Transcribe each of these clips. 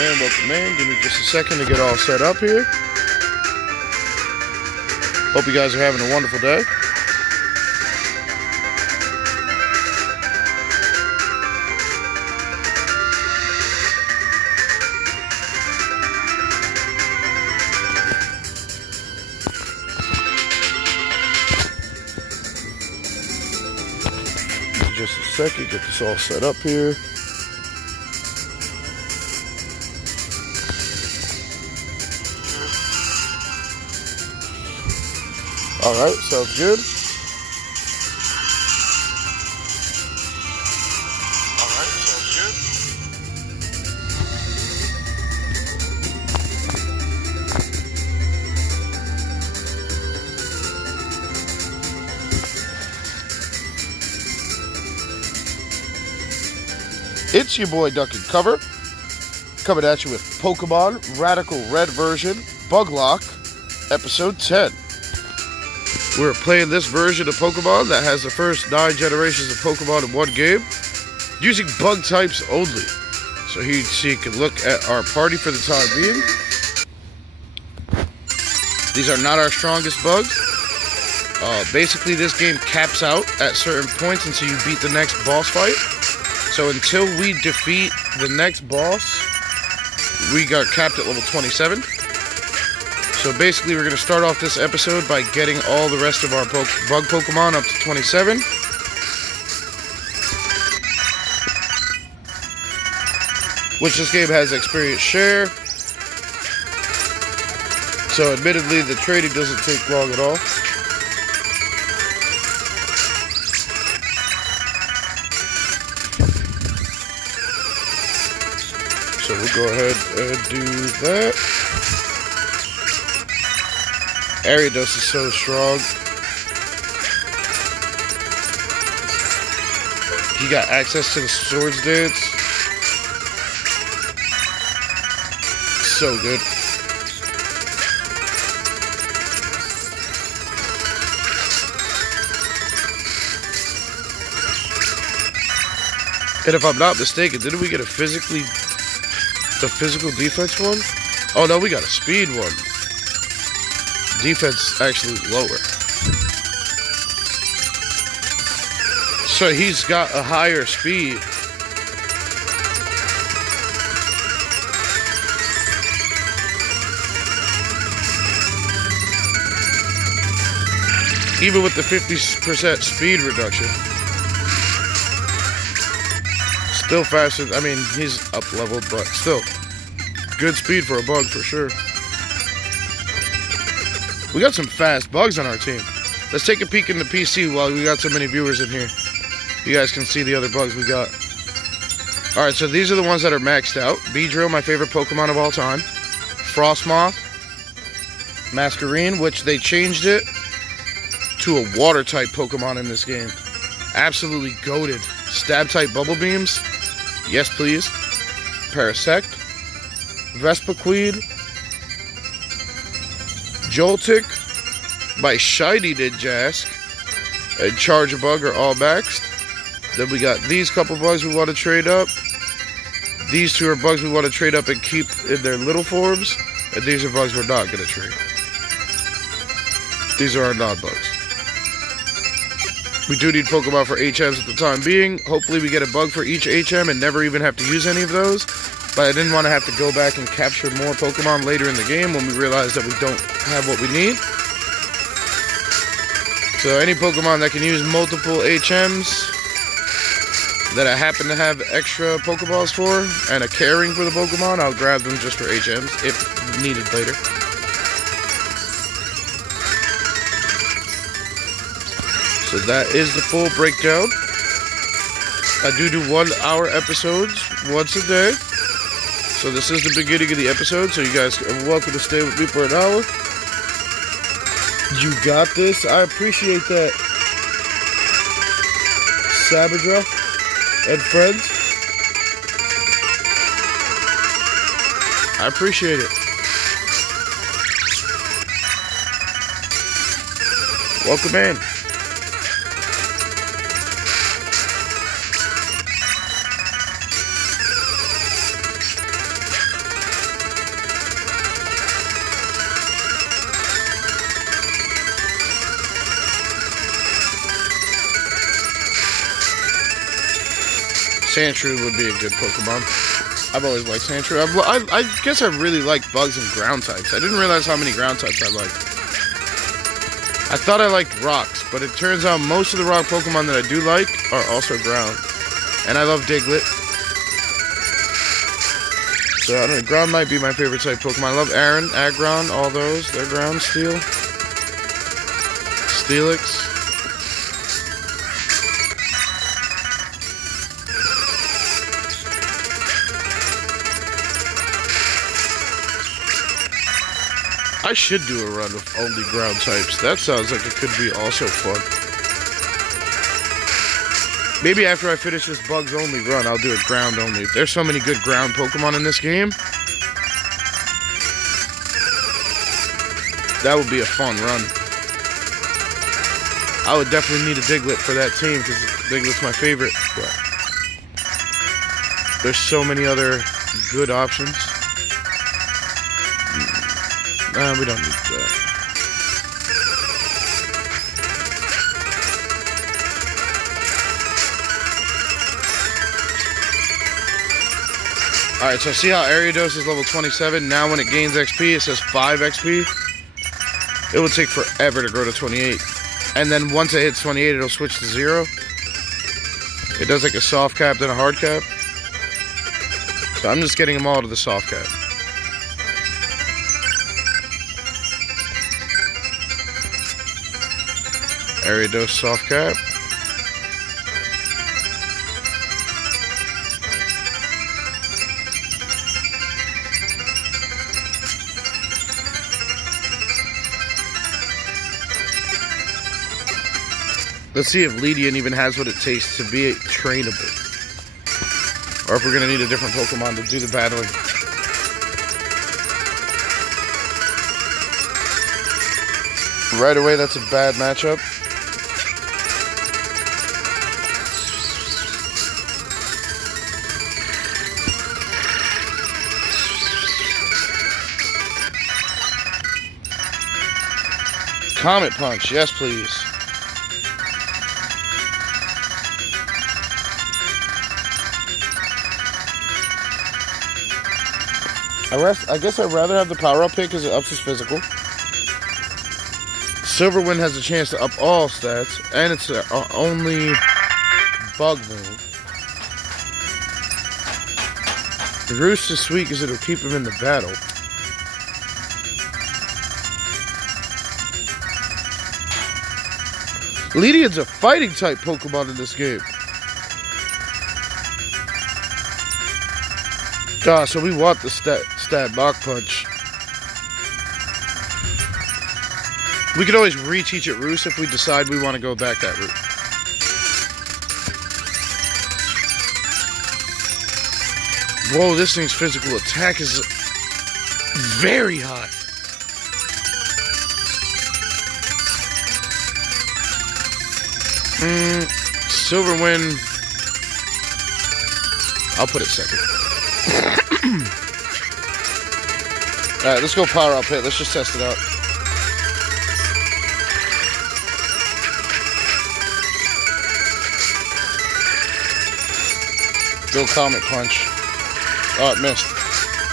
in, welcome in. Give me just a second to get all set up here. Hope you guys are having a wonderful day. Just a second, get this all set up here. Alright, sounds good. It's your boy DuckNCover, coming at you with Pokemon Radical Red version, Bug Lock, episode 10. We're playing this version of Pokemon that has the first 9 generations of Pokemon in one game, using bug types only. So you can look at our party for the time being. These are not our strongest bugs. Basically, this game caps out at certain points until you beat the next boss fight. So until we defeat the next boss, we got capped at level 27. So basically, we're going to start off this episode by getting all the rest of our bug Pokemon up to 27. Which this game has experience share. So admittedly, the trading doesn't take long at all. So we'll go ahead and do that. Ariados is so strong. He got access to the Swords Dance. So good. And if I'm not mistaken, didn't we get the physical defense one? Oh no, we got a speed one. Defense actually lower. So he's got a higher speed. Even with the 50% speed reduction. Still faster. I mean, he's up leveled, but still. Good speed for a bug for sure. We got some fast bugs on our team. Let's take a peek in the PC while we got so many viewers in here. You guys can see the other bugs we got. Alright, so these are the ones that are maxed out. Beedrill, my favorite Pokemon of all time. Frostmoth. Masquerine, which they changed it to a water type Pokemon in this game. Absolutely goated. Stab type Bubble Beams. Yes, please. Parasect. Vespiquen. Joltik, my shiny Ninjask, and Charjabug are all maxed. Then we got these couple bugs we want to trade up. These two are bugs we want to trade up and keep in their little forms. And these are bugs we're not going to trade. These are our non-bugs. We do need Pokemon for HMs at the time being. Hopefully we get a bug for each HM and never even have to use any of those. But I didn't want to have to go back and capture more Pokemon later in the game when we realize that we don't have what we need. So any Pokemon that can use multiple HMs that I happen to have extra Pokeballs for and a caring for the Pokemon, I'll grab them just for HMs if needed later. So that is the full breakdown. I do 1 hour episodes once a day. So this is the beginning of the episode, so you guys are welcome to stay with me for an hour. You got this. I appreciate that. Sabadra and friends. I appreciate it. Welcome in. Sandshrew would be a good Pokemon. I've always liked Sandshrew. I guess I really like bugs and ground types. I didn't realize how many ground types I liked. I thought I liked rocks, but it turns out most of the rock Pokemon that I do like are also ground. And I love Diglett. So I don't know, ground might be my favorite type Pokemon. I love Aron, Aggron, all those. They're ground. Steel. Steelix. I should do a run with only ground types. That sounds like it could be also fun. Maybe after I finish this bugs only run, I'll do it ground only. There's so many good ground Pokemon in this game. That would be a fun run. I would definitely need a Diglett for that team because Diglett's my favorite. But there's so many other good options. Nah, we don't need that. Alright, so see how Ariados is level 27? Now when it gains XP, it says 5 XP. It would take forever to grow to 28. And then once it hits 28, it'll switch to 0. It does like a soft cap, then a hard cap. So I'm just getting them all to the soft cap. Ariados soft cap. Let's see if Ledian even has what it takes to be trainable. Or if we're going to need a different Pokemon to do the battling. Right away, that's a bad matchup. Comet Punch, yes please. I guess I'd rather have the power up hit because it ups his physical. Silverwind has a chance to up all stats, and it's only bug move. The Roost is sweet because it'll keep him in the battle. Ledian's a fighting type Pokemon in this game. So we want the stat Mach Punch. We could always reteach it Roost if we decide we want to go back that route. Whoa, this thing's physical attack is very high. Silverwind. I'll put it second. Alright, let's go power up hit. Let's just test it out. Go Comet Punch. Oh, it missed.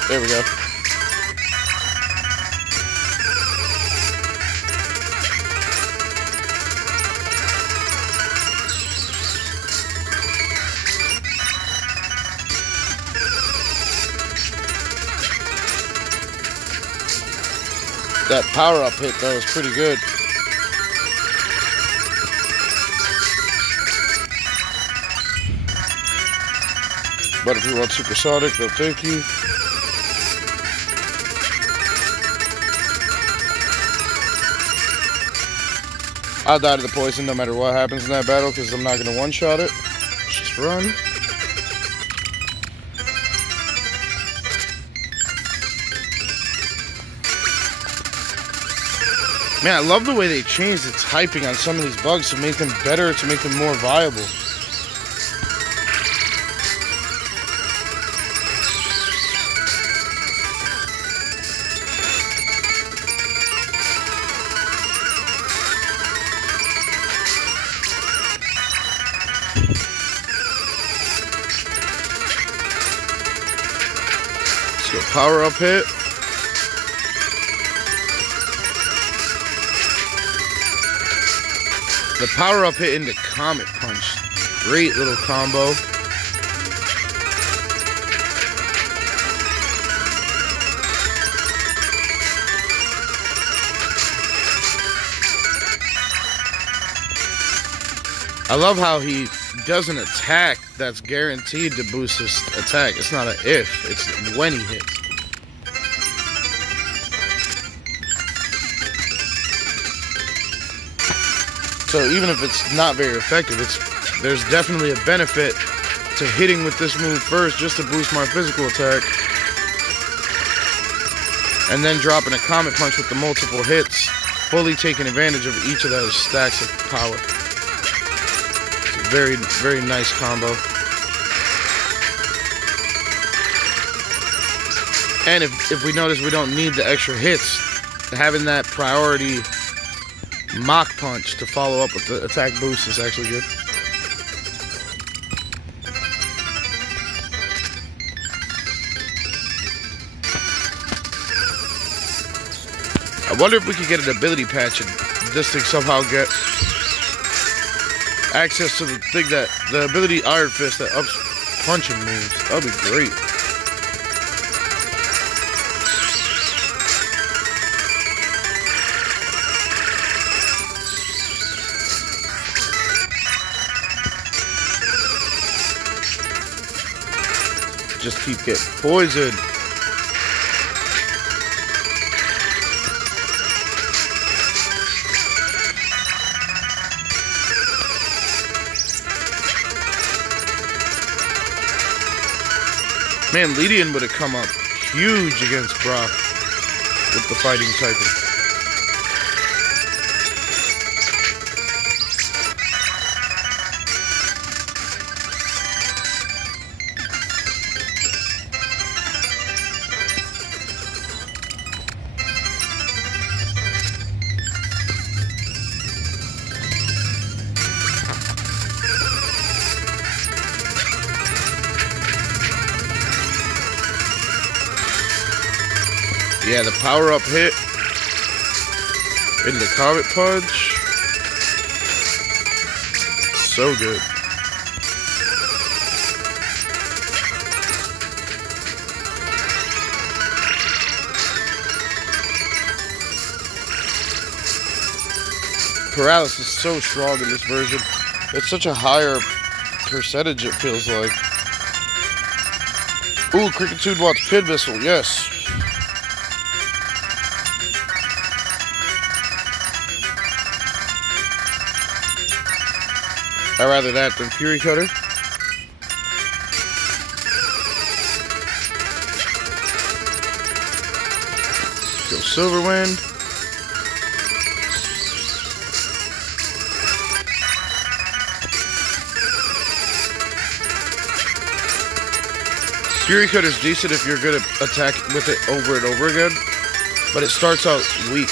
There we go. That power up hit though is pretty good. But if you want supersonic, they'll take you. I'll die to the poison no matter what happens in that battle because I'm not going to one-shot it. Let's just run. Man, I love the way they changed the typing on some of these bugs to make them better, to make them more viable. So power up hit. The power up hit into Comet Punch. Great little combo. I love how he does an attack that's guaranteed to boost his attack. It's not an if, it's when he hits. So even if it's not very effective, there's definitely a benefit to hitting with this move first just to boost my physical attack. And then dropping a Comet Punch with the multiple hits, fully taking advantage of each of those stacks of power. Very, very nice combo. And if we notice we don't need the extra hits, having that priority Mach Punch to follow up with the attack boost is actually good. I wonder if we could get an ability patch and this thing somehow get access to the thing that the ability Iron Fist that ups punching moves. That would be great. Just keep getting poisoned. Man, Lydian would have come up huge against Brock with the fighting typing. Yeah, the power-up hit in the Comet Punch. So good. Paralysis is so strong in this version. It's such a higher percentage, it feels like. Ooh, Cricketune wants Pin Missile, yes. I'd rather that than Fury Cutter. Go Silver Wind. Fury Cutter's decent if you're good at attacking with it over and over again, but it starts out weak.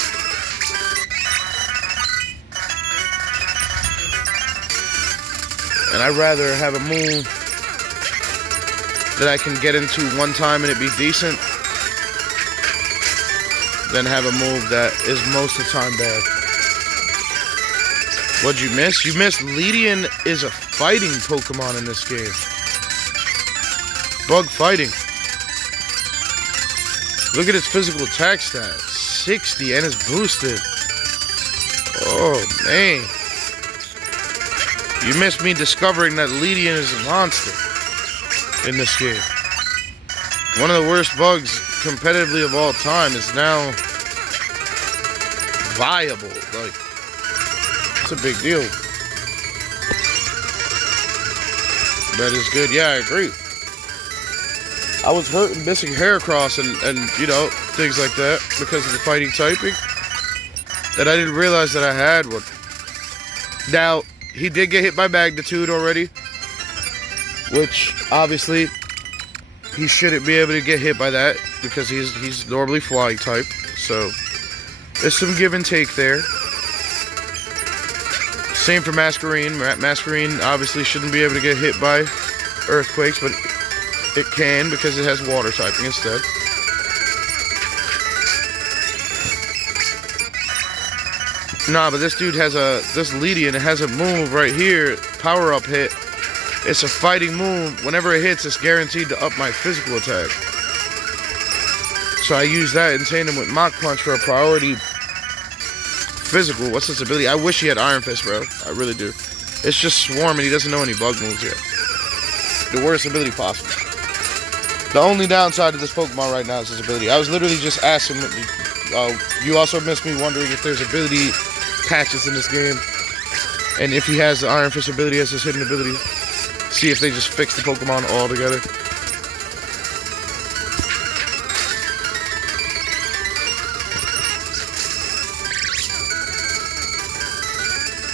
And I'd rather have a move that I can get into one time and it be decent than have a move that is most of the time bad. What'd you miss? You missed Lydian is a fighting Pokemon in this game. Bug fighting. Look at his physical attack stat. 60 and it's boosted. Oh, man. You missed me discovering that Lydian is a monster in this game. One of the worst bugs competitively of all time is now viable. Like, it's a big deal. That is good. Yeah, I agree. I was hurt and missing Heracross and you know, things like that because of the fighting typing. That I didn't realize that I had one. Now, he did get hit by Magnitude already, which obviously he shouldn't be able to get hit by that because he's normally flying type. So there's some give and take there. Same for Masquerine. Masquerine obviously shouldn't be able to get hit by Earthquakes, but it can because it has water typing instead. Nah, but this dude has this Leedian, it has a move right here, power up hit. It's a fighting move. Whenever it hits, it's guaranteed to up my physical attack. So I use that in tandem with Mach Punch for a priority physical. What's his ability? I wish he had Iron Fist, bro. I really do. It's just Swarm and he doesn't know any bug moves yet. The worst ability possible. The only downside of this Pokemon right now is his ability. I was literally just asking, you also missed me wondering if there's ability patches in this game. And if he has the Iron Fist ability as his hidden ability. See if they just fix the Pokemon all together.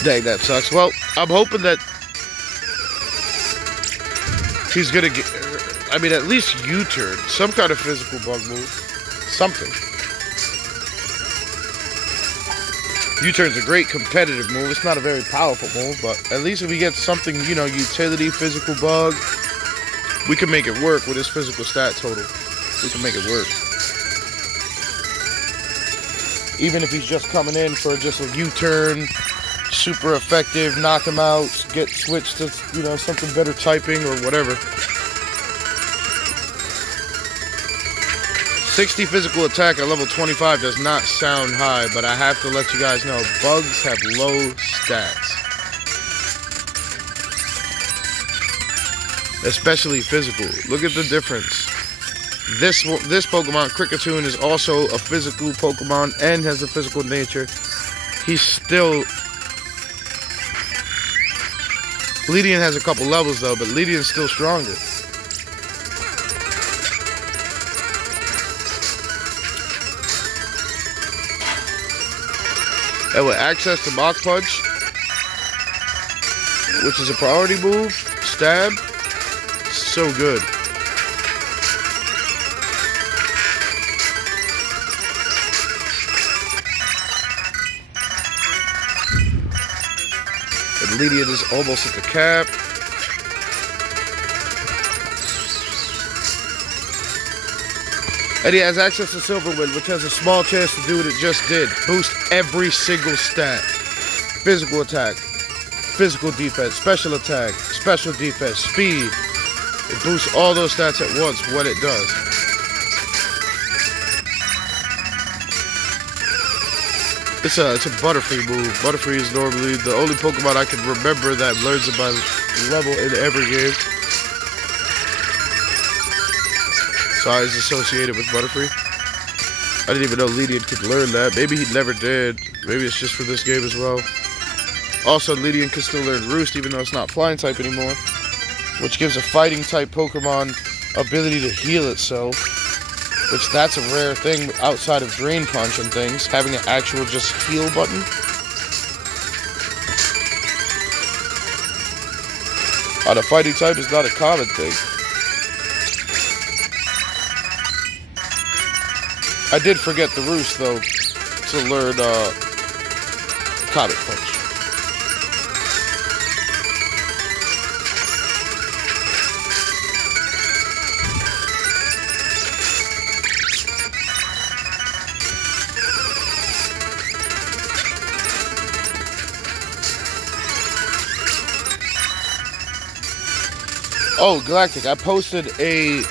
Dang, that sucks. Well, I'm hoping that he's gonna get, I mean, at least U-turn. Some kind of physical bug move. Something. U-turn's a great competitive move. It's not a very powerful move, but at least if we get something, you know, utility, physical bug, we can make it work with his physical stat total. We can make it work. Even if he's just coming in for just a U-turn, super effective, knock him out, get switched to, you know, something better typing or whatever. 60 physical attack at level 25 does not sound high, but I have to let you guys know, bugs have low stats. Especially physical. Look at the difference. This Pokemon, Kricketune, is also a physical Pokemon and has a physical nature. He's still... Leedian has a couple levels though, but Leedian's still stronger. And with access to Mach Punch, which is a priority move, stab, so good. And Leedian is almost at the cap. And he has access to Silverwind, which has a small chance to do what it just did. Boost every single stat. Physical attack, physical defense, special attack, special defense, speed. It boosts all those stats at once when it does. It's a Butterfree move. Butterfree is normally the only Pokemon I can remember that learns it by level in every game. So I was associated with Butterfree. I didn't even know Leedian could learn that. Maybe he never did. Maybe it's just for this game as well. Also, Leedian can still learn Roost even though it's not Flying type anymore. Which gives a Fighting type Pokemon ability to heal itself. Which that's a rare thing outside of Drain Punch and things. Having an actual just heal button. On a Fighting type is not a common thing. I did forget the Roost, though, to learn Comet Punch. Oh, Galactic, I posted a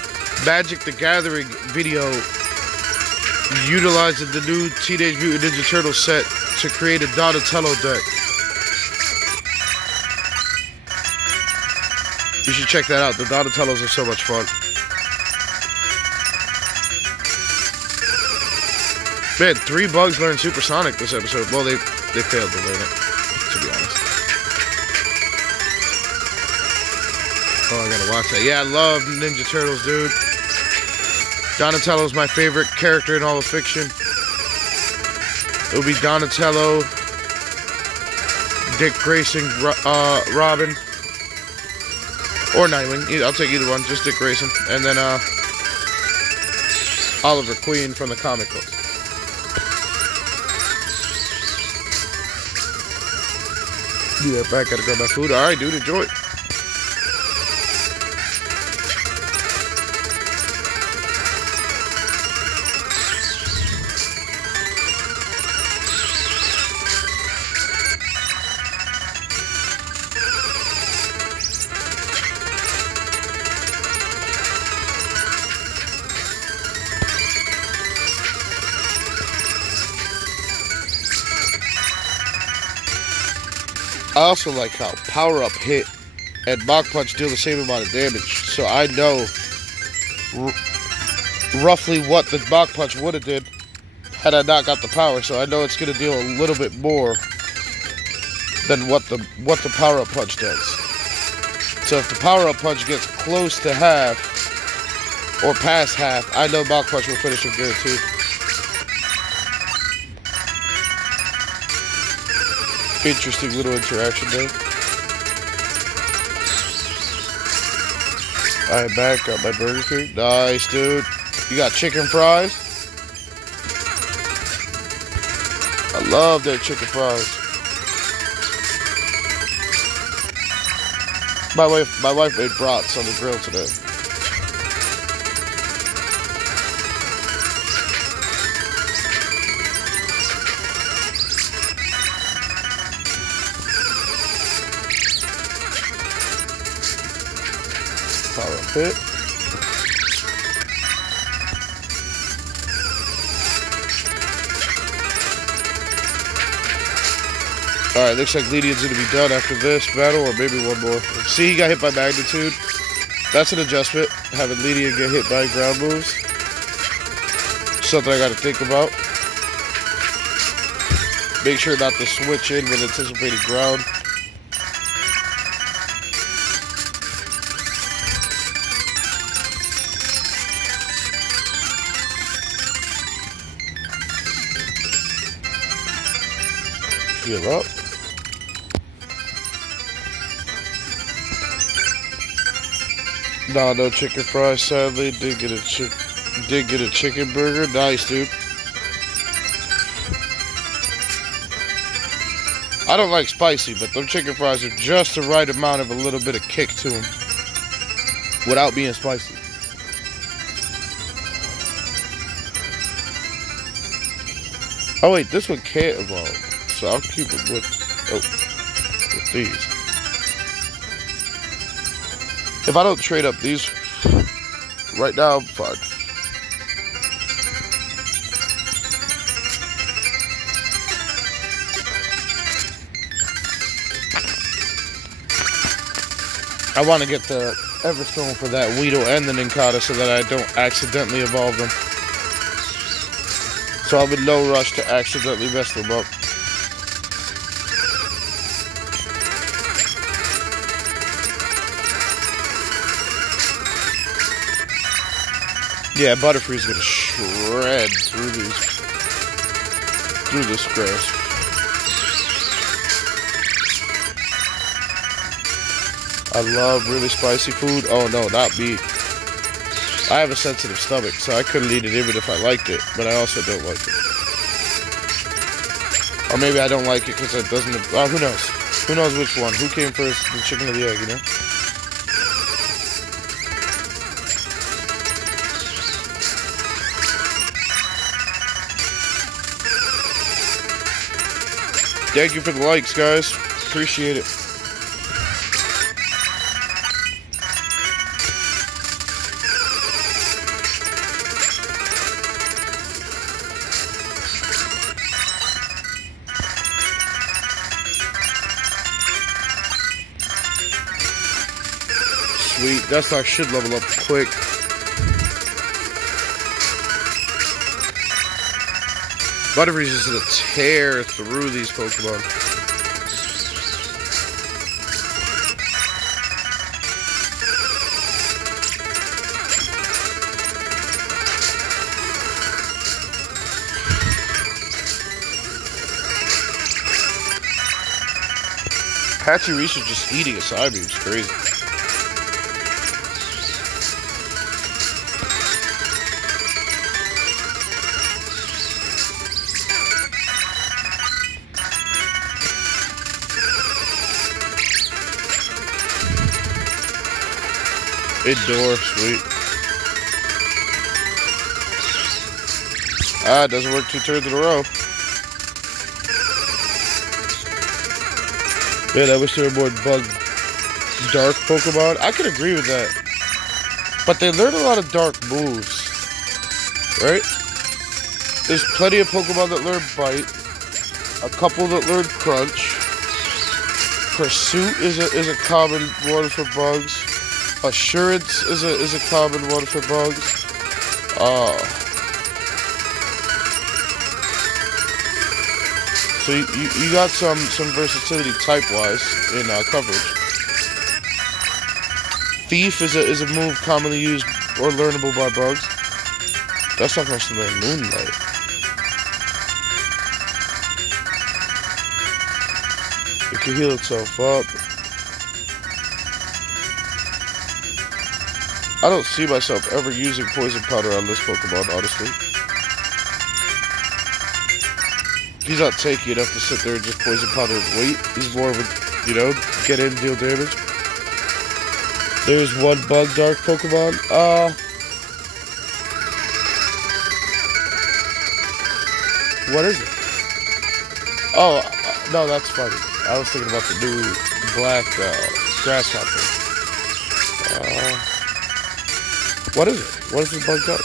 Magic the Gathering video utilizing the new Teenage Mutant Ninja Turtle set to create a Donatello deck. You should check that out. The Donatellos are so much fun. Man, 3 bugs learned Supersonic this episode. Well, they failed to learn it, to be honest. Oh, I gotta watch that. Yeah, I love Ninja Turtles, dude. Donatello's my favorite character in all of fiction. It would be Donatello, Dick Grayson, Robin, or Nightwing. I'll take either one, just Dick Grayson. And then Oliver Queen from the comic books. Be right back, gotta grab my food. Alright, dude, enjoy it. I also like how Power Up hit and Mach Punch deal the same amount of damage. So I know roughly what the Mach Punch would have did had I not got the power. So I know it's going to deal a little bit more than what the Power Up Punch does. So if the Power Up Punch gets close to half or past half, I know Mach Punch will finish him guaranteed. Interesting little interaction there. Alright, back. Got my Burger King. Nice, dude. You got chicken fries? I love their chicken fries. My wife made brats on the grill today. Power Up hit. Alright, looks like Lydian's going to be done after this battle, or maybe one more. See, he got hit by Magnitude. That's an adjustment, having Lydian get hit by ground moves. Something I got to think about. Make sure not to switch in with anticipated ground. Heal up. Nah, no chicken fries, sadly. Did get a chicken burger. Nice, dude. I don't like spicy, but them chicken fries are just the right amount of a little bit of kick to them without being spicy. Oh wait, this one can't evolve, so I'll keep it with these. If I don't trade up these right now, I'm fine. I want to get the Everstone for that Weedle and the Nincada so that I don't accidentally evolve them. So I'm in no rush to accidentally mess them up. Yeah, Butterfree's gonna shred through this grass. I love really spicy food. Oh no, not me. I have a sensitive stomach, so I couldn't eat it even if I liked it, but I also don't like it. Or maybe I don't like it because it doesn't... Oh, who knows? Who knows which one? Who came first, the chicken or the egg, you know? Thank you for the likes, guys. Appreciate it. Sweet. Dustox should level up quick. Butterfree's is going to tear through these Pokemon. Pachirisu just eating a Psybeam is crazy. Indoor, sweet. Ah, it doesn't work 2 turns in a row. Man, I wish there were more bug dark Pokemon. I could agree with that. But they learn a lot of dark moves. Right? There's plenty of Pokemon that learn Bite. A couple that learn Crunch. A Pursuit is a common one for bugs. Assurance is a common one for bugs. So you got some versatility type-wise in coverage. Thief is a move commonly used or learnable by bugs. That's not supposed to learn Moonlight. It can heal itself up. I don't see myself ever using Poison Powder on this Pokemon, honestly. He's not tanky enough to sit there and just Poison Powder and wait. He's more of a, you know, get in, deal damage. There's one Bug Dark Pokemon. What is it? Oh, no, that's funny. I was thinking about the new black grasshopper. What is it? What is this Bug Dark?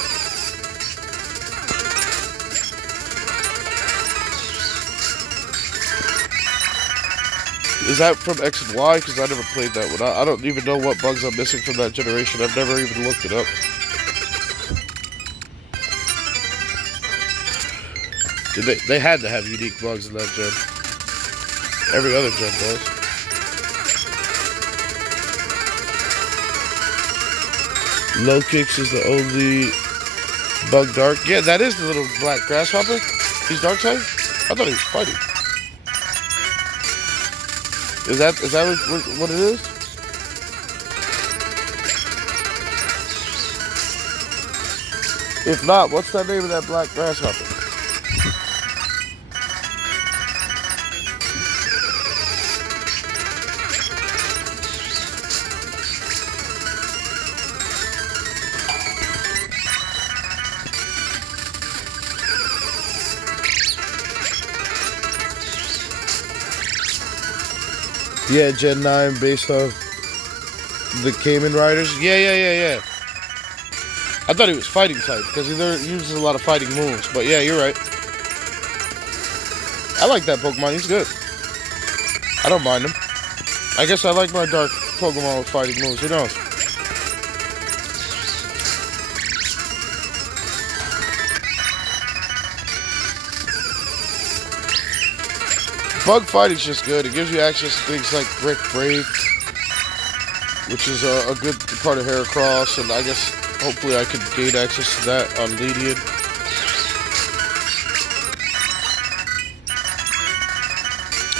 Is that from X and Y? Because I never played that one. I don't even know what bugs I'm missing from that generation. I've never even looked it up. They had to have unique bugs in that gen. Every other gen does. Low Kicks is the only Bug Dark. Yeah, that is the little black grasshopper. He's Dark type? I thought he was fighting. Is that what it is? If not, what's the name of that black grasshopper? Yeah, Gen 9 based off the Cayman Riders. Yeah. I thought he was fighting type because he uses a lot of fighting moves. But yeah, you're right. I like that Pokemon. He's good. I don't mind him. I guess I like my dark Pokemon with fighting moves. Who knows? Bug fighting's just good. It gives you access to things like Brick Break, which is a good part of Heracross, and I guess hopefully I could gain access to that on Ledian.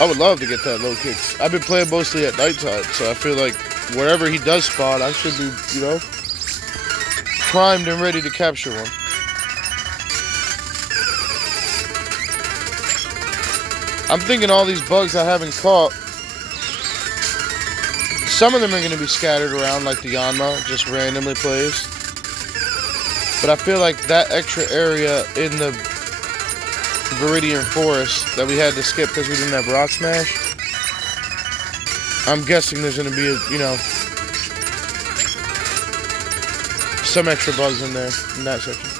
I would love to get that Low Kicks. I've been playing mostly at nighttime, so I feel like wherever he does spawn, I should be, you know, primed and ready to capture one. I'm thinking all these bugs I haven't caught, some of them are going to be scattered around like the Yanma, just randomly placed. But I feel like that extra area in the Viridian Forest that we had to skip because we didn't have Rock Smash, I'm guessing there's going to be, you know, some extra bugs in there, in that section.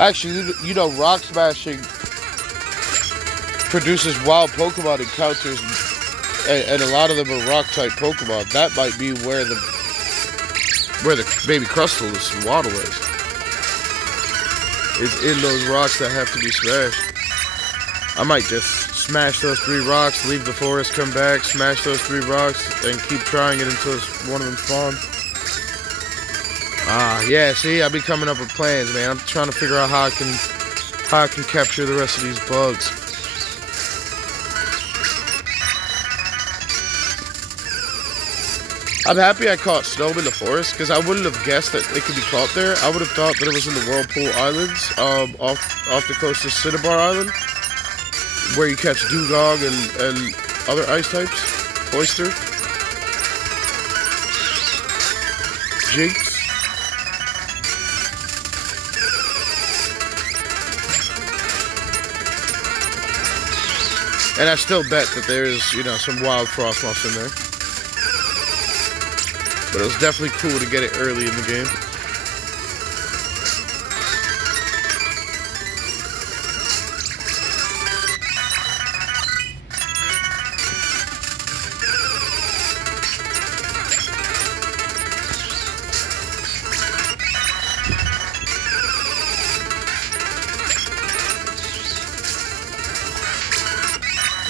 Actually, you know, Rock Smashing produces wild Pokemon encounters, and a lot of them are Rock-type Pokemon. That might be where the Baby Crustal's Waddle is in those rocks that have to be smashed. I might just smash those 3 rocks, leave the forest, come back, smash those 3 rocks, and keep trying it until one of them spawns. Yeah, see, I be coming up with plans, man. I'm trying to figure out how I can capture the rest of these bugs. I'm happy I caught Snow in the forest, because I wouldn't have guessed that it could be caught there. I would have thought that it was in the Whirlpool Islands, off the coast of Cinnabar Island, where you catch Dugong and other ice types, Oyster, Jinx. And I still bet that there's, you know, some wild Frostmoths in there. But it was definitely cool to get it early in the game.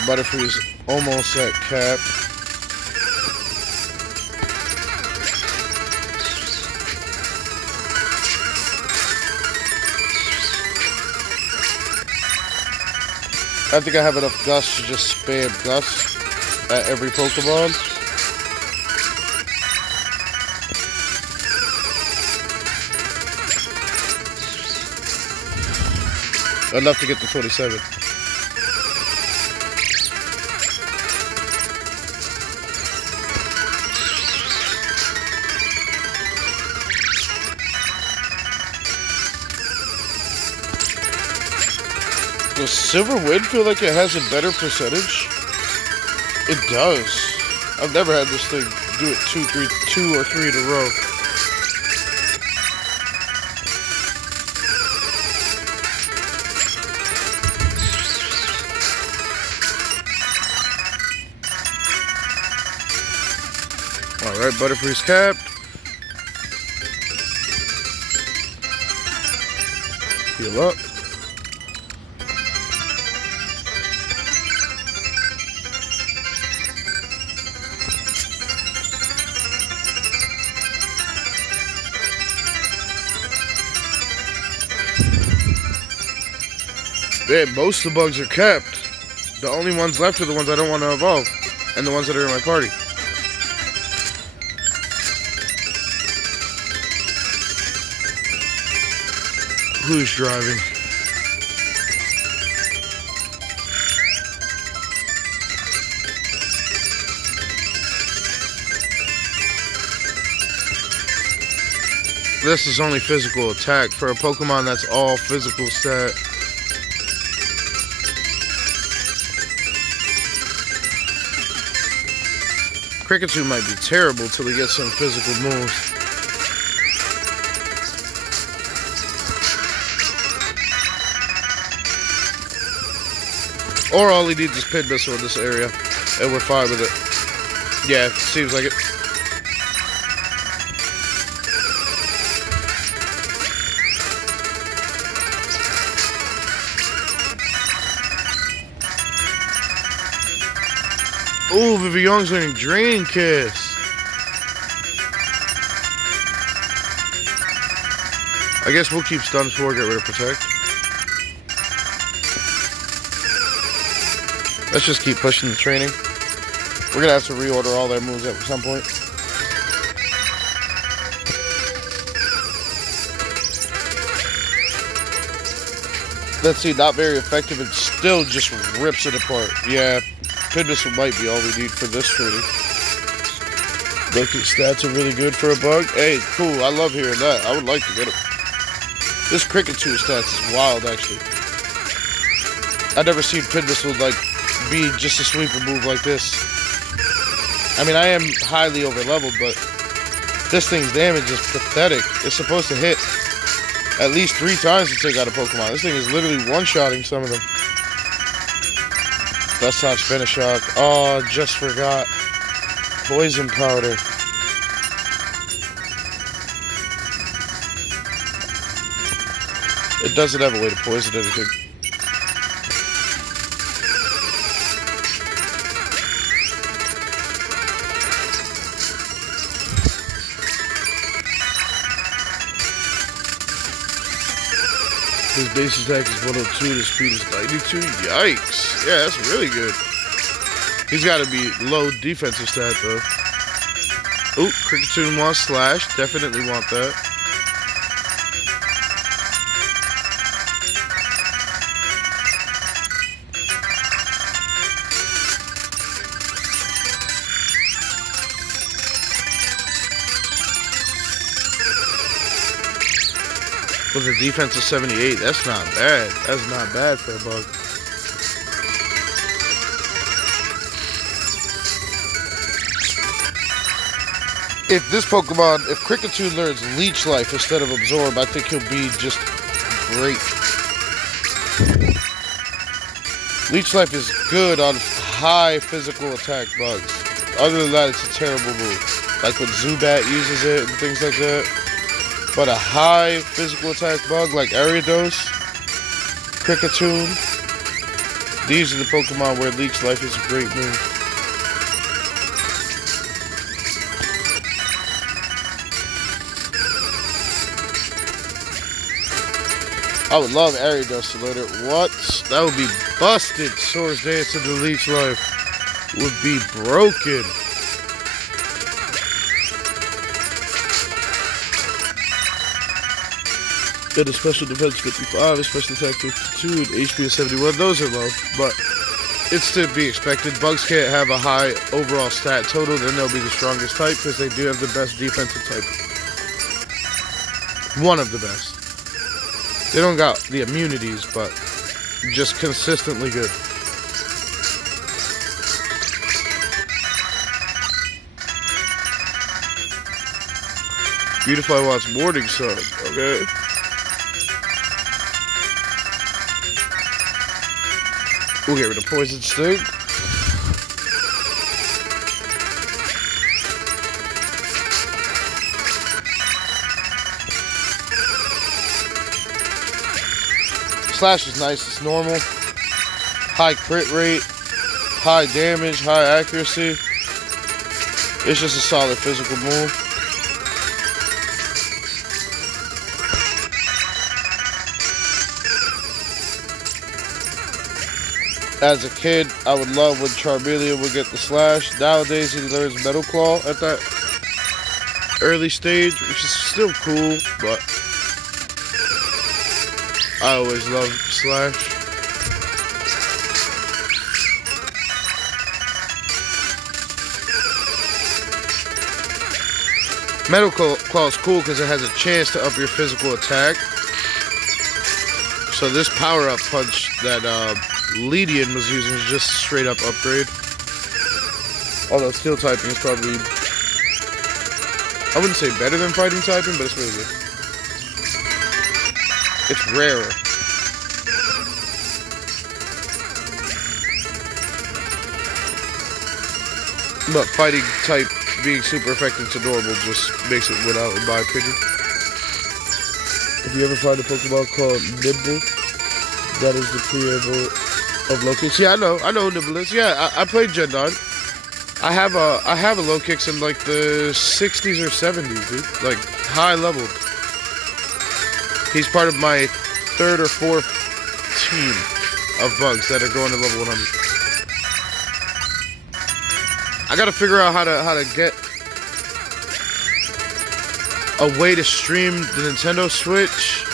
Butterfree's almost at cap. I think I have enough Gust to just spam Gust at every Pokemon. Enough to get to 27. Does Silver Wind feel like it has a better percentage? It does. I've never had this thing do it two or three in a row. Alright, Butterfree's capped. Heal up. Man, most of the bugs are kept. The only ones left are the ones I don't want to evolve. And the ones that are in my party. Who's driving? This is only physical attack for a Pokemon that's all physical stat. Kricketune might be terrible till he gets some physical moves. Or all he needs is Pin Missile in this area, and we're fine with it. Yeah, seems like it. Ooh, Vivillon's learning Drain Kiss. I guess we'll keep Stun Spore, get rid of Protect. Let's just keep pushing the training. We're gonna have to reorder all their moves at some point. Let's see, not very effective. It still just rips it apart. Yeah, Pin Missile might be all we need for this training. Look, his stats are really good for a bug. Hey, cool. I love hearing that. I would like to get him. This Kricketune stats is wild, actually. I've never seen Pin Missile like be just a sweeper move like this. I mean, I am highly over leveled, but this thing's damage is pathetic. It's supposed to hit at least 3 times to take out a Pokemon. This thing is literally one-shotting some of them. Dust Top, Spin a Shock. Oh, just forgot. Poison Powder. It doesn't have a way to poison anything. His base attack is 102, his speed is 92. Yikes. Yeah, that's really good. He's got to be low defensive stat, though. Ooh, Kricketune wants Slash. Definitely want that. With a defense of 78, that's not bad. That's not bad for a bug. If this Pokemon, if Kricketune learns Leech Life instead of Absorb, I think he'll be just great. Leech Life is good on high physical attack bugs. Other than that, it's a terrible move. Like when Zubat uses it and things like that. But a high physical attack bug like Ariados, Kricketune, These are the Pokemon where Leech Life is a great move. I would love Ariados to later. What? That would be busted. Swords Dance into Leech Life would be broken. Got a special defense 55, a special attack 52, and HP of 71. Those are low, but it's to be expected. Bugs can't have a high overall stat total, then they'll be the strongest type because they do have the best defensive type. One of the best. They don't got the immunities, but just consistently good. Beautify wants Morning Sun, okay? We'll get rid of Poison Sting. Slash is nice, it's normal. High crit rate, high damage, high accuracy. It's just a solid physical move. As a kid, I would love when Charmeleon would get the slash. Nowadays, he learns Metal Claw at that early stage, which is still cool, but I always loved slash. Metal Claw is cool because it has a chance to up your physical attack. So this power-up punch that Ledian was using is just a straight up upgrade. Although steel typing is probably, I wouldn't say better than fighting typing, but it's really good. It's rarer. But fighting type being super effective to normal just makes it win out in my opinion. If you ever find a Pokemon called Nimble, that is the preamble of Lokix. Yeah, I know who Nimble is. Yeah, I played Gen 9. I have a Lokix in like the 60s or 70s, dude. Like high leveled. He's part of my 3rd or 4th team of bugs that are going to level 100. I gotta figure out how to get a way to stream the Nintendo Switch.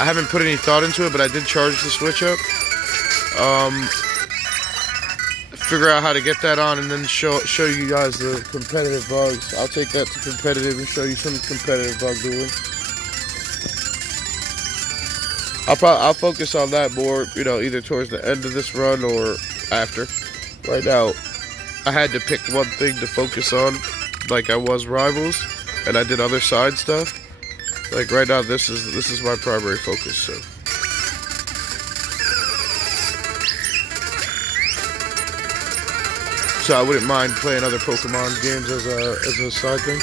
I haven't put any thought into it, but I did charge the Switch up. Figure out how to get that on and then show you guys the competitive bugs. I'll take that to competitive and show you some competitive bug dueling. I'll focus on that more, you know, either towards the end of this run or after. Right now, I had to pick one thing to focus on, like I was Rivals, and I did other side stuff. Like right now, this is my primary focus. So I wouldn't mind playing other Pokemon games as a side thing.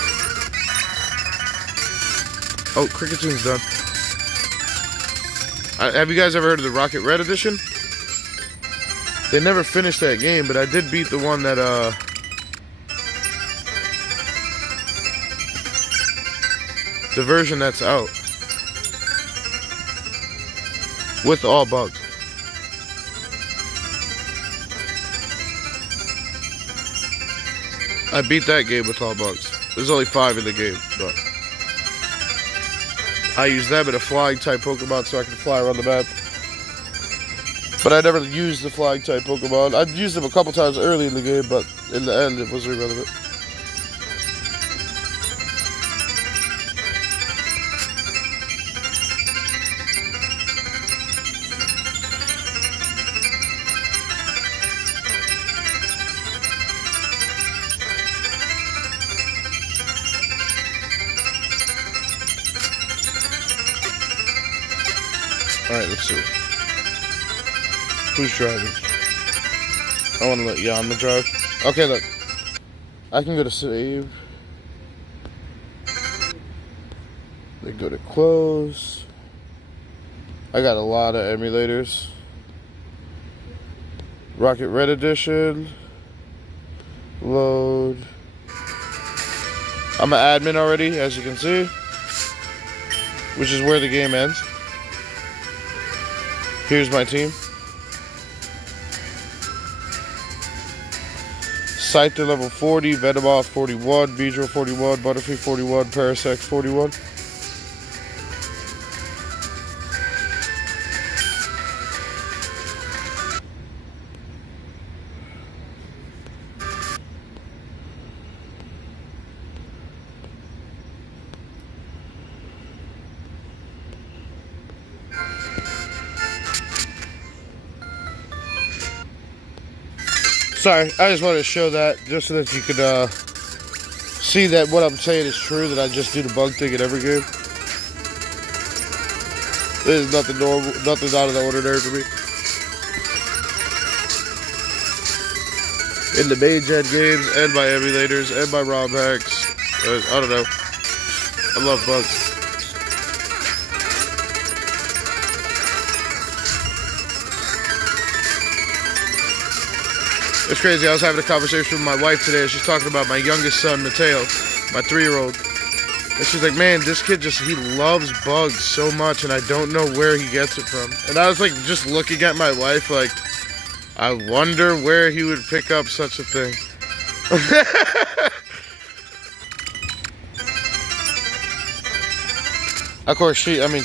Oh, Crickettoon's done. Have you guys ever heard of the Rocket Red edition? They never finished that game, but I did beat the one that the version that's out with all bugs. I beat that game with all bugs. There's only 5 in the game, but I use them in a flying type Pokemon so I can fly around the map. But I never used the flying type Pokemon. I'd used them a couple times early in the game, but in the end it was irrelevant. Alright, let's see. Who's driving? I want to let Yanma drive. Okay, look. I can go to save. Then go to to close. I got a lot of emulators. Rocket Red Edition. Load. I'm an admin already, as you can see, which is where the game ends. Here's my team. Scyther level 40, Venomoth 41, Beedrill 41, Butterfree 41, Parasect 41. Sorry, I just wanted to show that just so that you could see that what I'm saying is true, that I just do the bug thing in every game. There's nothing normal, nothing out of the ordinary for me. In the main gen games, and my emulators, and my ROM hacks. I don't know. I love bugs. It's crazy. I was having a conversation with my wife today. She's talking about my youngest son, Mateo, my 3-year-old. And she's like, man, this kid he loves bugs so much, and I don't know where he gets it from. And I was like, just looking at my wife, like, I wonder where he would pick up such a thing. Of course, she doesn't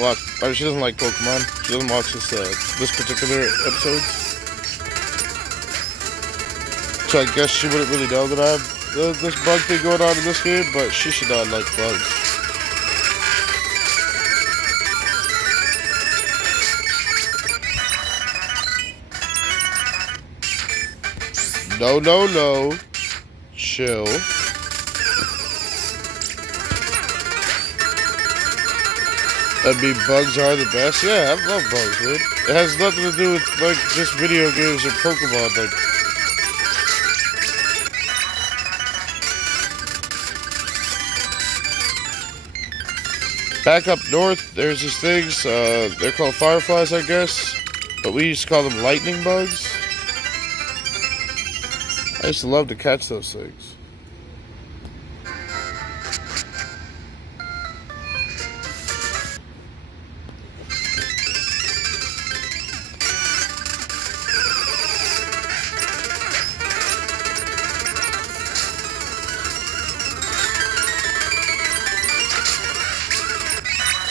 watch, she doesn't like Pokemon. She doesn't watch this particular episode. So I guess she wouldn't really know that I have this bug thing going on in this game, but she should not like bugs. No, no, no. Chill. I mean, bugs are the best. Yeah, I love bugs, man. It has nothing to do with, like, just video games or Pokemon, like. Back up north, there's these things, they're called fireflies, I guess, but we used to call them lightning bugs. I used to love to catch those things.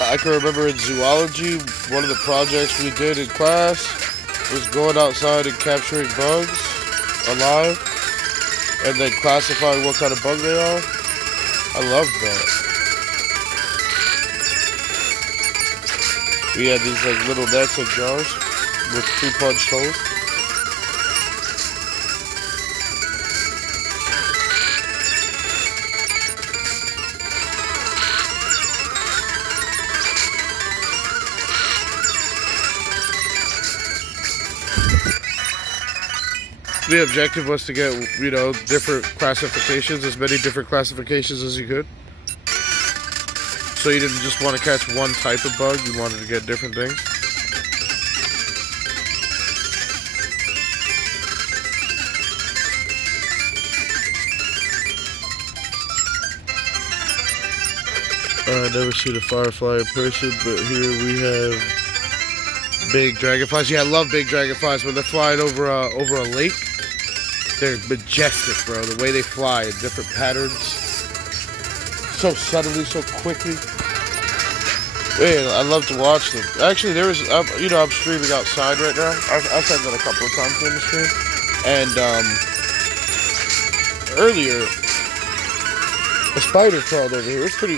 I can remember in zoology, one of the projects we did in class was going outside and capturing bugs alive and then classifying what kind of bug they are. I loved that. We had these like little nets and jars with 2 punched holes. The objective was to get, different classifications, as many different classifications as you could. So you didn't just want to catch one type of bug, you wanted to get different things. I've never seen a firefly in person, but here we have big dragonflies. Yeah, I love big dragonflies when they're flying over a lake. They're majestic, bro. The way they fly in different patterns. So subtly, so quickly. Man, I love to watch them. Actually, there was, I'm streaming outside right now. I've said that a couple of times during the stream. And, earlier, a spider crawled over here. It's pretty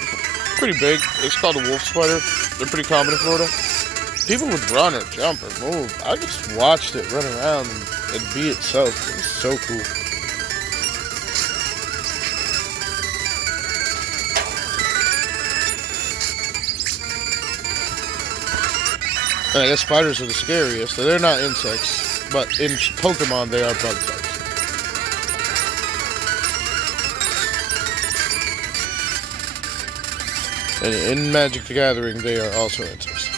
big. It's called a wolf spider. They're pretty common in Florida. People would run or jump or move. I just watched it run around and be itself. It was so cool. And I guess spiders are the scariest. They're not insects, but in Pokemon they are bug types. And in Magic the Gathering they are also insects.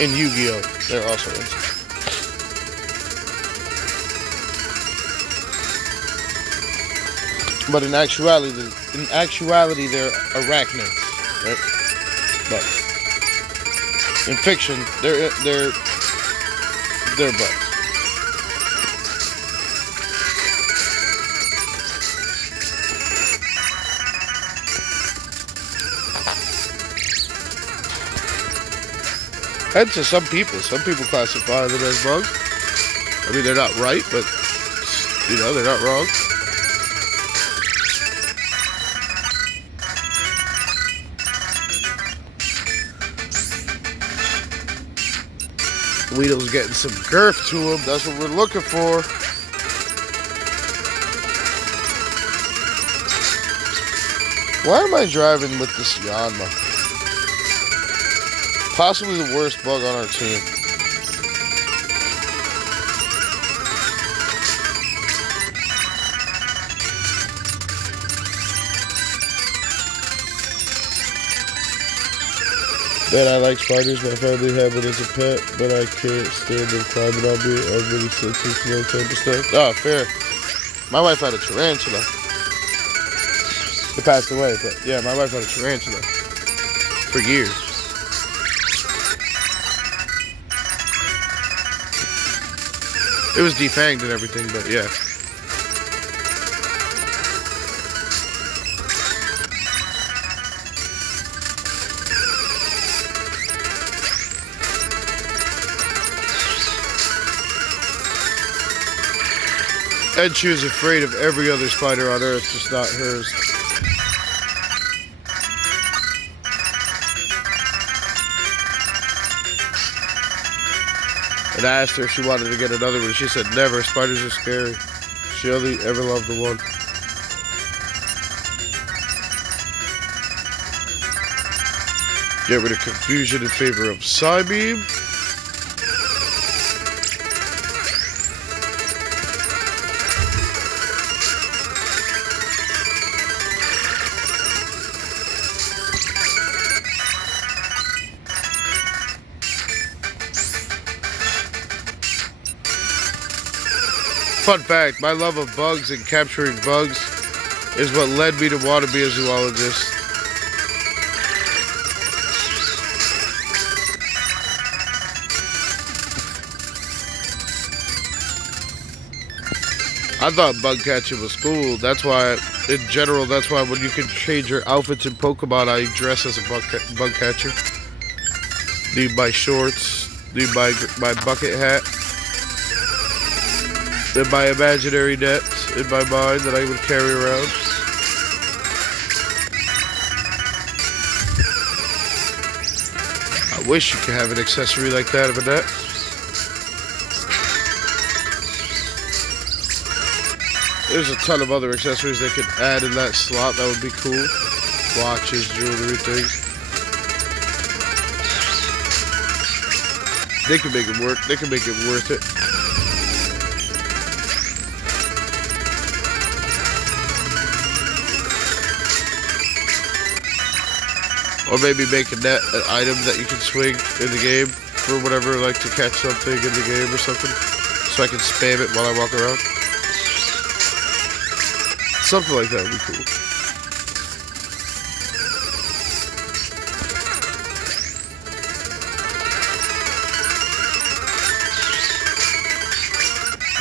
In Yu-Gi-Oh, they're also insects. But in actuality, they're arachnids, right? But in fiction, they're bugs. And to some people classify them as bugs. I mean, they're not right, but you know, they're not wrong. Weedle's getting some girth to him. That's what we're looking for. Why am I driving with this Yanma? Possibly the worst bug on our team. Man, I like spiders. My family have it as a pet, but I can't stand them climbing on me. I'm really sensitive to that type of stuff. Oh, fair. My wife had a tarantula. It passed away, but yeah, my wife had a tarantula for years. It was defanged and everything, but yeah. And she was afraid of every other spider on Earth, just not hers. And I asked her if she wanted to get another one. She said never. Spiders are scary. She only ever loved the one. Get rid of confusion in favor of Psybeam. Fun fact, my love of bugs and capturing bugs is what led me to want to be a zoologist. I thought bug catching was cool. That's why, in general, that's why when you can change your outfits in Pokemon, I dress as a bug catcher. Need my shorts, need my bucket hat. In my imaginary net in my mind that I would carry around. I wish you could have an accessory like that of a net. There's a ton of other accessories they could add in that slot that would be cool. Watches, jewelry, things. They can make it work. They can make it worth it. Or maybe make a net, an item that you can swing in the game for whatever, like to catch something in the game or something. So I can spam it while I walk around. Something like that would be cool.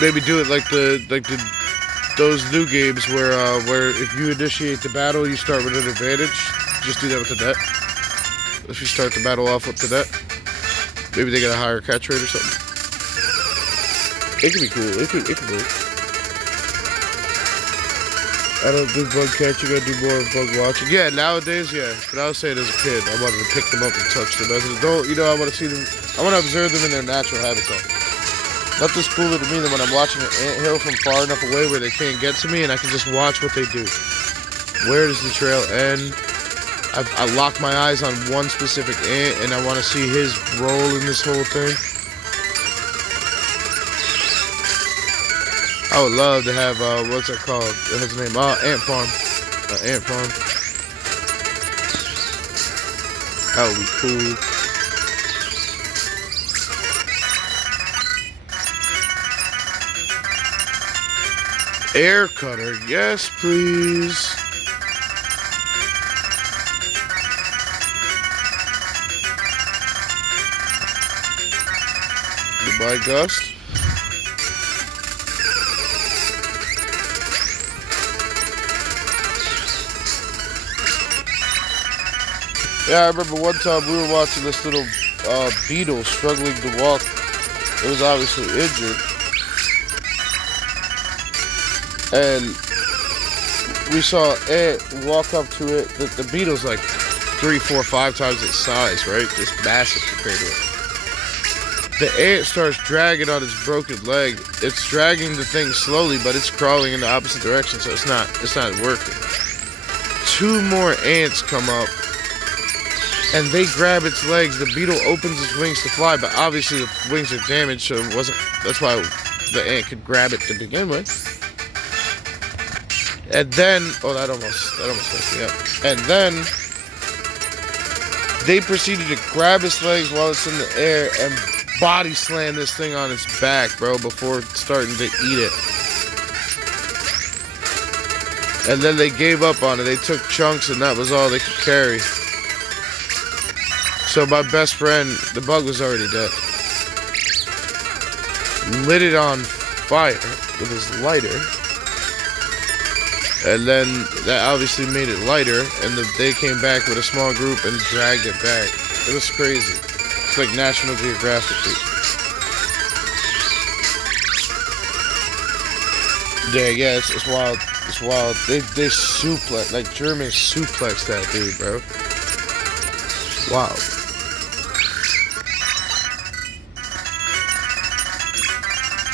Maybe do it like those new games where if you initiate the battle, you start with an advantage. Just do that with the net. If you start the battle off with the net, maybe they get a higher catch rate or something. It can be cool. It can work. I don't do bug catching. I do more bug watching. Yeah, nowadays, yeah. But I was saying as a kid, I wanted to pick them up and touch them. As an adult, you know, I want to see them. I want to observe them in their natural habitat. Nothing's cooler to me than when I'm watching an anthill from far enough away where they can't get to me, and I can just watch what they do. Where does the trail end? I lock my eyes on one specific ant, and I want to see his role in this whole thing. I would love to have, what's that called? It has a name. Ant farm. Ant farm. That would be cool. Air cutter, yes, please. Goodbye, Gust. Yeah, I remember one time we were watching this little beetle struggling to walk. It was obviously injured. And we saw Ant walk up to it. The beetle's like 3, 4, 5 times its size, right? Just massive compared to it. The ant starts dragging on its broken leg. It's dragging the thing slowly, but it's crawling in the opposite direction, so it's not working. 2 more ants come up, and they grab its legs. The beetle opens its wings to fly, but obviously the wings are damaged, so it wasn't. That's why the ant could grab it to begin with. And then, oh, that almost messed me up. And then they proceeded to grab its legs while it's in the air and body slam this thing on its back, bro, before starting to eat it. And then they gave up on it. They took chunks, and that was all they could carry. So my best friend, the bug was already dead, lit it on fire with his lighter. And then that obviously made it lighter, and they came back with a small group and dragged it back. It was crazy. It's like National Geographic. Yeah, it's wild. It's wild. They suplex, like German suplex that dude, bro. Wow.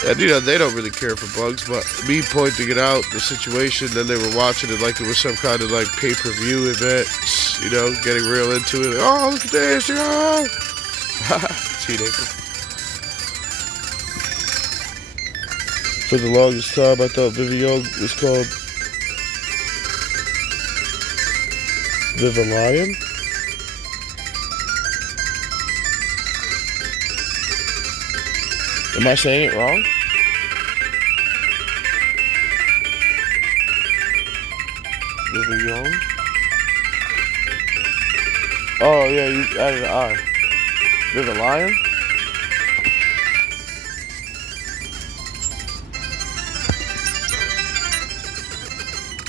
And you know, they don't really care for bugs, but me pointing it out, the situation, then they were watching it like it was some kind of like pay-per-view event, you know, getting real into it. Oh, look at this, oh! Teenager. For the longest time, I thought Vivillon was called Vivillon. Am I saying it wrong? Vivillon? Oh, yeah, you added an I. Vivillon?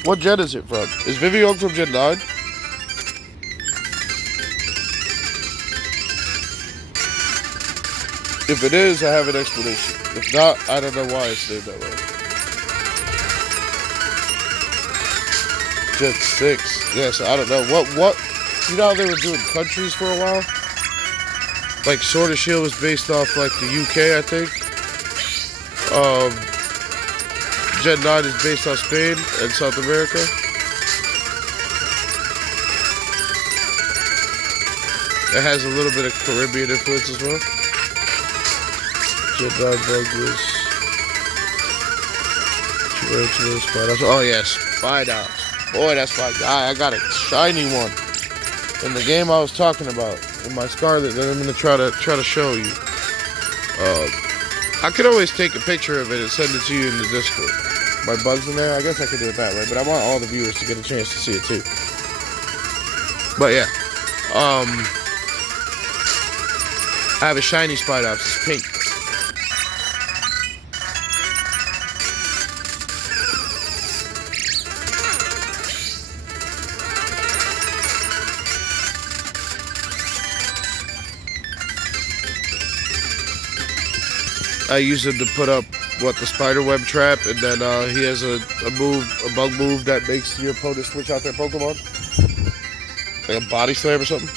What gen is it from? Is Vivillon from Gen 9? If it is, I have an explanation. If not, I don't know why it's named that way. Gen 6. Yes, I don't know. What? You know how they were doing countries for a while? Like, Sword of Shield was based off, like, the UK, I think. Gen 9 is based off Spain and South America. It has a little bit of Caribbean influence as well. Gen 9 bug was Tarantulas, oh yes, Spidops. Boy, that's my guy. I got a shiny one in the game I was talking about in my Scarlet that I'm gonna try to show you. I could always take a picture of it and send it to you in the Discord. My bug's in there. I guess I could do it that way, but I want all the viewers to get a chance to see it too. But yeah, I have a shiny Spidops. It's pink. I use him to put up the spider web trap, and then he has a bug move that makes your opponent switch out their Pokemon, like a body slam or something.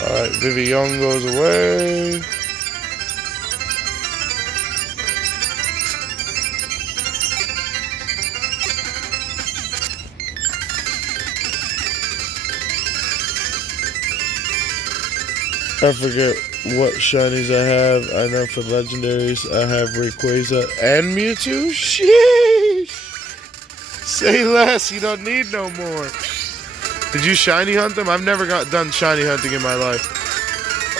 All right, Vivillon goes away. I forget what shinies I have. I know for legendaries, I have Rayquaza and Mewtwo. Sheesh! Say less, you don't need no more. Did you shiny hunt them? I've never done shiny hunting in my life.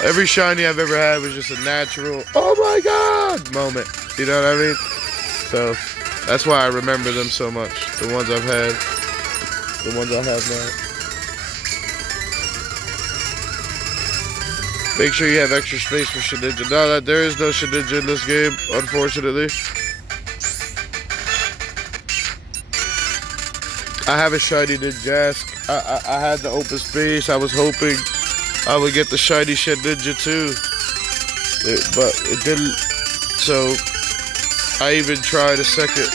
Every shiny I've ever had was just a natural, oh my god moment. You know what I mean? So that's why I remember them so much. The ones I've had, the ones I have now. Make sure you have extra space for Shedinja. No, there is no Shedinja in this game, unfortunately. I have a shiny Ninjask. I had the open space. I was hoping I would get the shiny Shedinja too, but it didn't. So I even tried a second.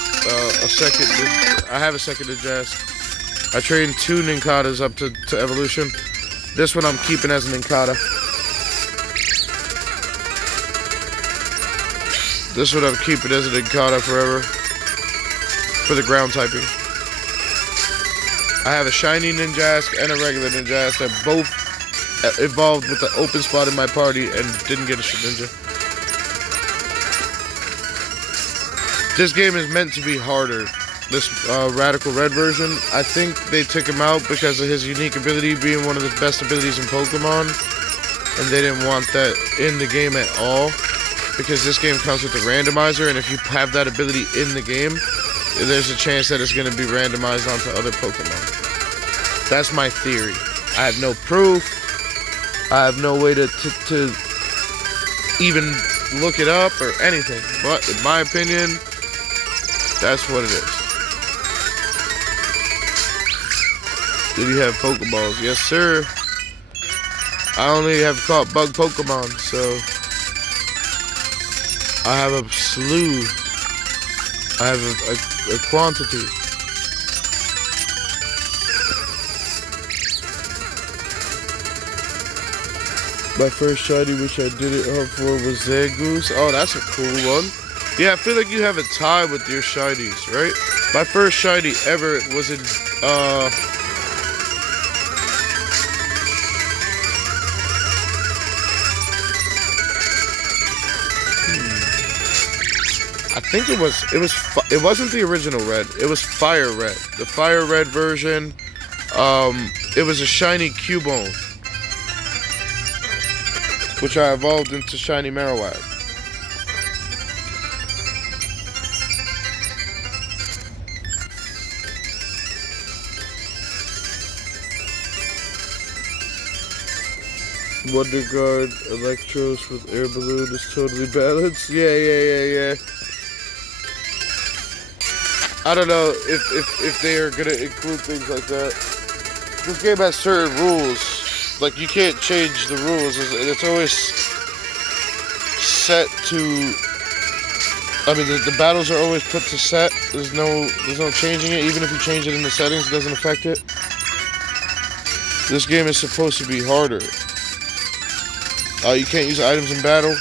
I have a second Ninjask. I trained 2 Ninkatas up to evolution. This one I'm keeping as a Ninkata. This one I'm keeping as a Ninkata forever for the ground typing. I have a shiny Ninjask and a regular Ninjask that both evolved with the open spot in my party and didn't get a Shedinja. This game is meant to be harder. This Radical Red version, I think they took him out because of his unique ability being one of the best abilities in Pokemon, and they didn't want that in the game at all, because this game comes with a randomizer, and if you have that ability in the game, there's a chance that it's going to be randomized onto other Pokemon. That's my theory. I have no proof. I have no way to even look it up or anything. But in my opinion, that's what it is. Did he have Pokeballs? Yes, sir. I only have caught bug Pokemon, so I have a slew. I have a quantity. My first shiny, which I didn't hunt for, was Zangoose. Oh, that's a cool one. Yeah, I feel like you have a tie with your shinies, right? My first shiny ever was in, I think it wasn't the original red. It was Fire Red. The Fire Red version, it was a shiny Cubone, which I evolved into shiny Marowak. Wonder Guard Electros with Air Balloon is totally balanced. Yeah. I don't know if they are gonna include things like that. This game has certain rules. Like, you can't change the rules. It's always set to. I mean, the battles are always put to set. There's no changing it. Even if you change it in the settings, it doesn't affect it. This game is supposed to be harder. You can't use items in battle.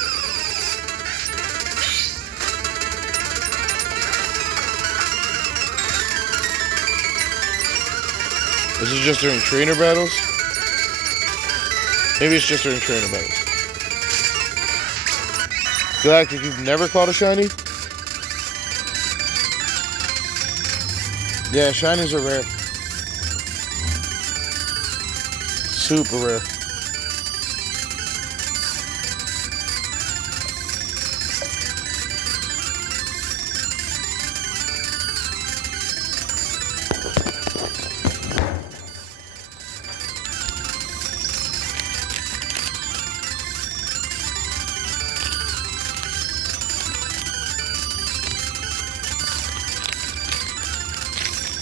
Is it just during trainer battles? Maybe it's just during trainer battles. Galactic, you've never caught a shiny? Yeah, shinies are rare. Super rare.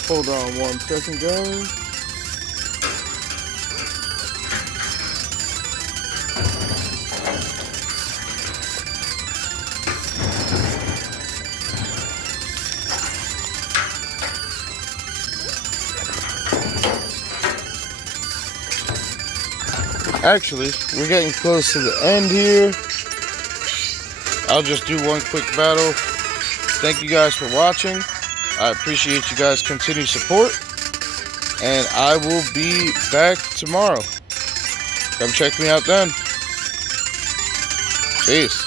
Hold on 1 second, guys. Actually, we're getting close to the end here. I'll just do one quick battle. Thank you guys for watching. I appreciate you guys' continued support, and I will be back tomorrow. Come check me out then. Peace.